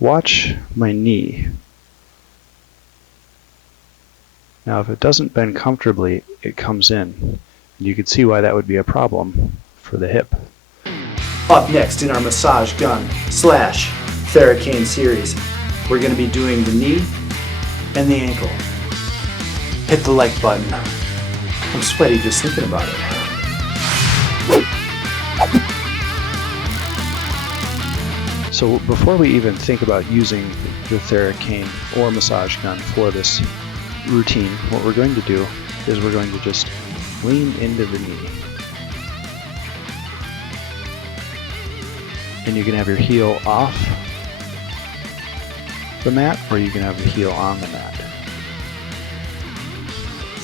Watch my knee. Now if it doesn't bend comfortably, it comes in. You can see why that would be a problem for the hip. Up next in our massage gun / theracane series, we're going to be doing the knee and the ankle. Hit the like button. I'm sweaty just thinking about it. So before we even think about using the theracane or massage gun for this routine, what we're going to do is we're going to just lean into the knee. And you can have your heel off the mat, or you can have the heel on the mat.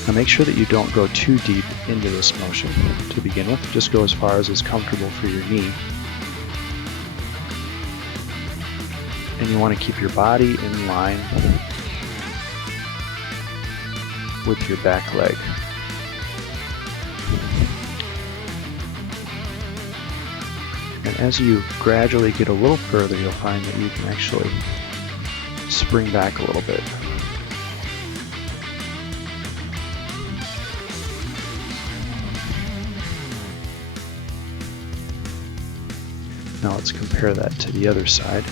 Now make sure that you don't go too deep into this motion to begin with. Just go as far as is comfortable for your knee. And you want to keep your body in line with your back leg. And as you gradually get a little further, you'll find that you can actually spring back a little bit. Now let's compare that to the other side.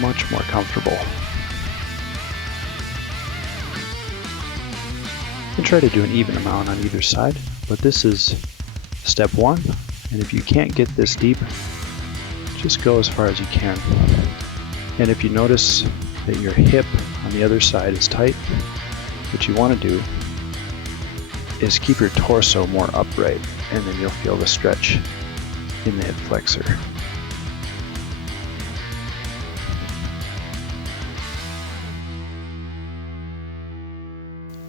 Much more comfortable. And try to do an even amount on either side, but this is step one, and if you can't get this deep, just go as far as you can. And if you notice that your hip on the other side is tight, what you want to do is keep your torso more upright, and then you'll feel the stretch in the hip flexor.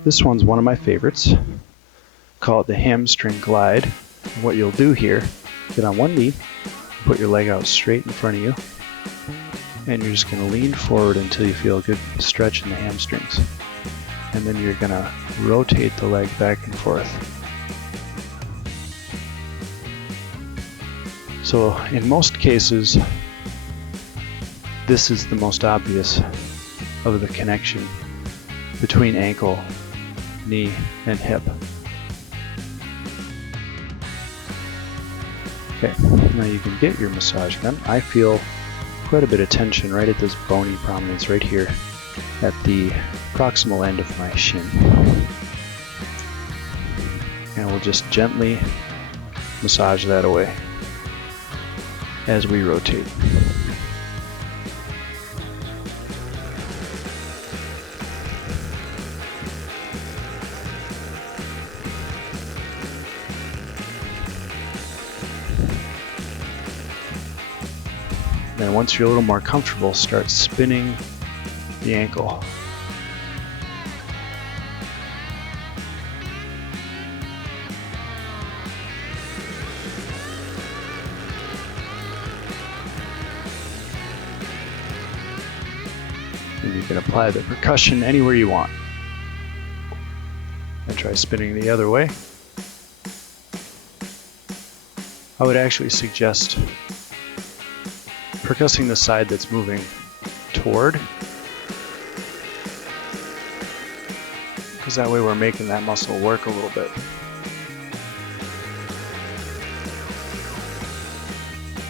This one's one of my favorites. Call it the Hamstring Glide. And what you'll do here, get on one knee, put your leg out straight in front of you, and you're just going to lean forward until you feel a good stretch in the hamstrings. And then you're going to rotate the leg back and forth. So in most cases, this is the most obvious of the connection between ankle, knee, and hip. Okay, now you can get your massage gun. I feel quite a bit of tension right at this bony prominence right here at the proximal end of my shin. And we'll just gently massage that away as we rotate. Then once you're a little more comfortable, start spinning the ankle. And you can apply the percussion anywhere you want. And try spinning the other way. I would actually suggest percussing the side that's moving toward, because that way we're making that muscle work a little bit.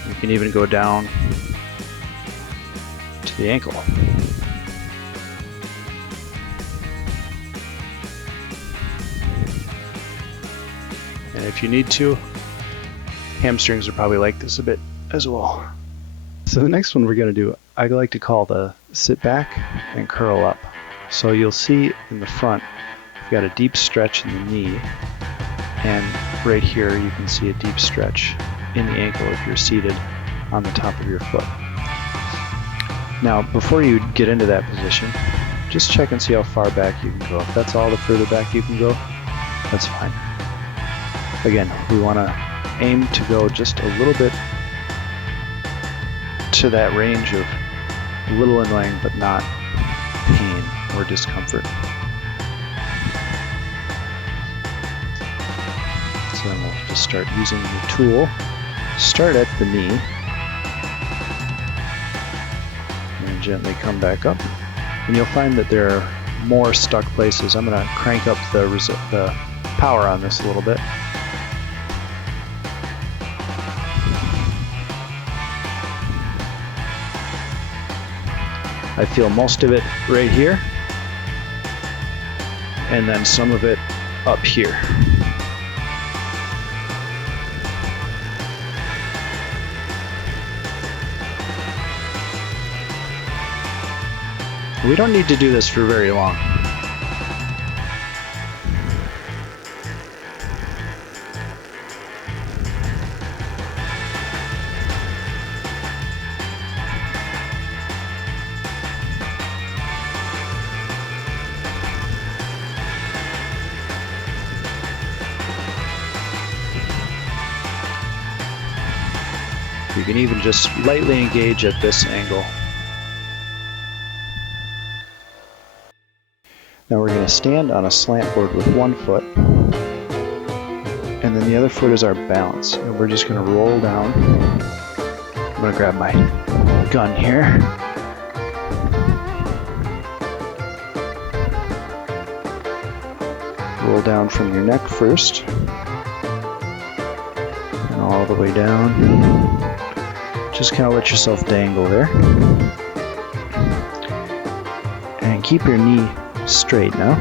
You can even go down to the ankle. And if you need to, hamstrings are probably like this a bit as well. So the next one we're going to do, I like to call the sit back and curl up. So you'll see in the front, you've got a deep stretch in the knee, and right here you can see a deep stretch in the ankle if you're seated on the top of your foot. Now, before you get into that position, just check and see how far back you can go. If that's all the further back you can go, that's fine. Again, we want to aim to go just a little bit to that range of little in length but not painful. or discomfort. So then we'll just start using the tool. Start at the knee and gently come back up. And you'll find that there are more stuck places. I'm going to crank up the power on this a little bit. I feel most of it right here, and then some of it up here. We don't need to do this for very long. You can even just lightly engage at this angle. Now we're going to stand on a slant board with one foot, and then the other foot is our balance. And we're just going to roll down. I'm going to grab my gun here. Roll down from your neck first, and all the way down. Just kind of let yourself dangle there. And keep your knee straight now.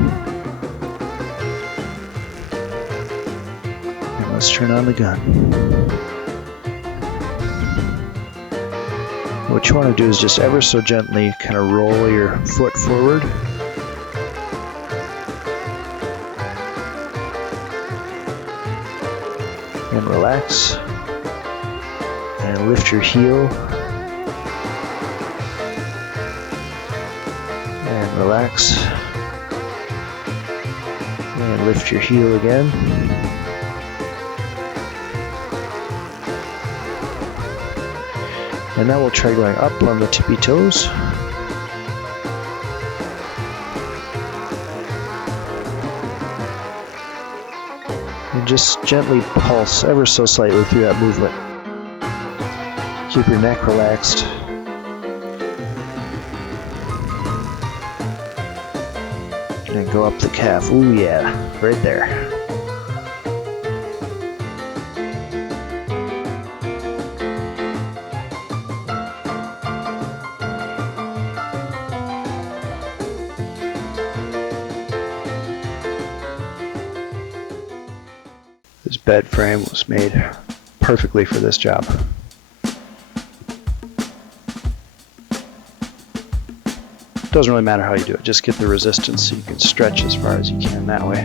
And let's turn on the gun. What you want to do is just ever so gently kind of roll your foot forward. And relax. And lift your heel. And relax. And lift your heel again. And now we'll try going up on the tippy toes. And just gently pulse ever so slightly through that movement. Keep your neck relaxed. And go up the calf. Ooh yeah, right there. This bed frame was made perfectly for this job. Doesn't really matter how you do it, just get the resistance so you can stretch as far as you can that way.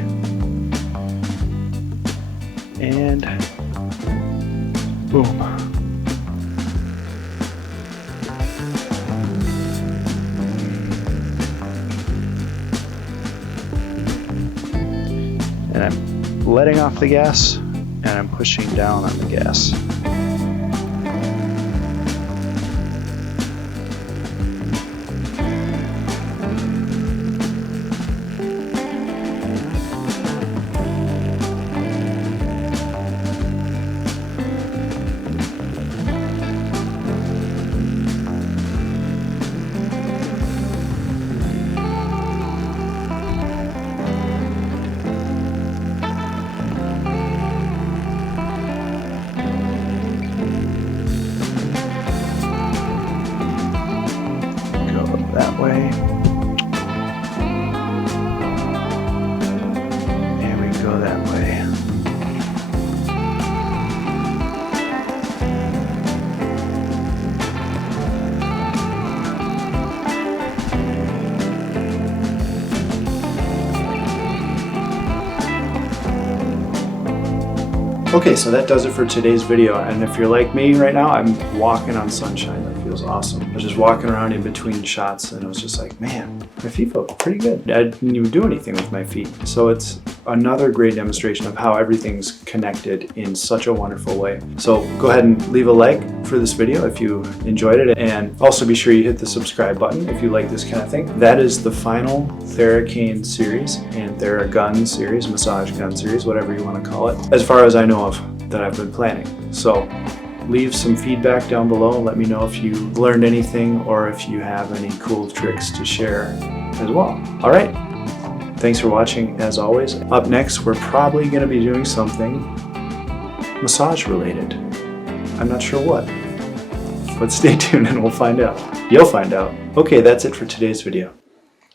And boom. And I'm letting off the gas and I'm pushing down on the gas. That way. And we go that way. Okay, so that does it for today's video. And if you're like me right now, I'm walking on sunshine. That feels awesome. I was just walking around in between shots and I was just like, man, my feet felt pretty good. I didn't even do anything with my feet. So it's another great demonstration of how everything's connected in such a wonderful way. So go ahead and leave a like for this video if you enjoyed it, and also be sure you hit the subscribe button if you like this kind of thing. That is the final theracane series and theragun series, massage gun series, whatever you want to call it, as far as I know of, that I've been planning. So leave some feedback down below and let me know if you learned anything or if you have any cool tricks to share as well. All right. Thanks for watching, as always. Up next, we're probably going to be doing something massage related. I'm not sure what, but stay tuned and we'll find out. You'll find out. Okay, that's it for today's video.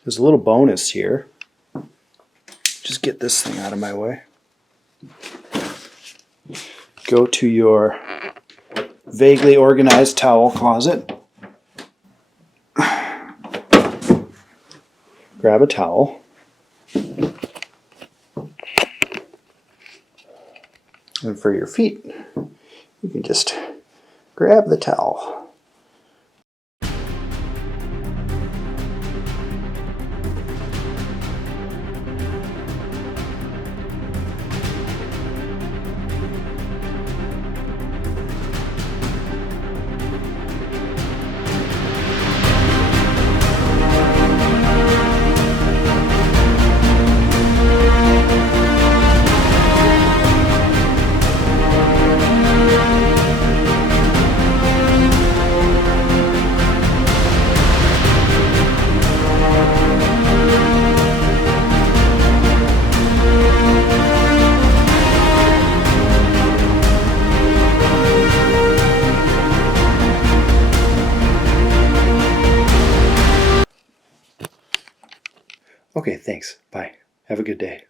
There's a little bonus here. Just get this thing out of my way. Go to your vaguely organized towel closet. Grab a towel. And for your feet, you can just grab the towel. Okay, thanks. Bye. Have a good day.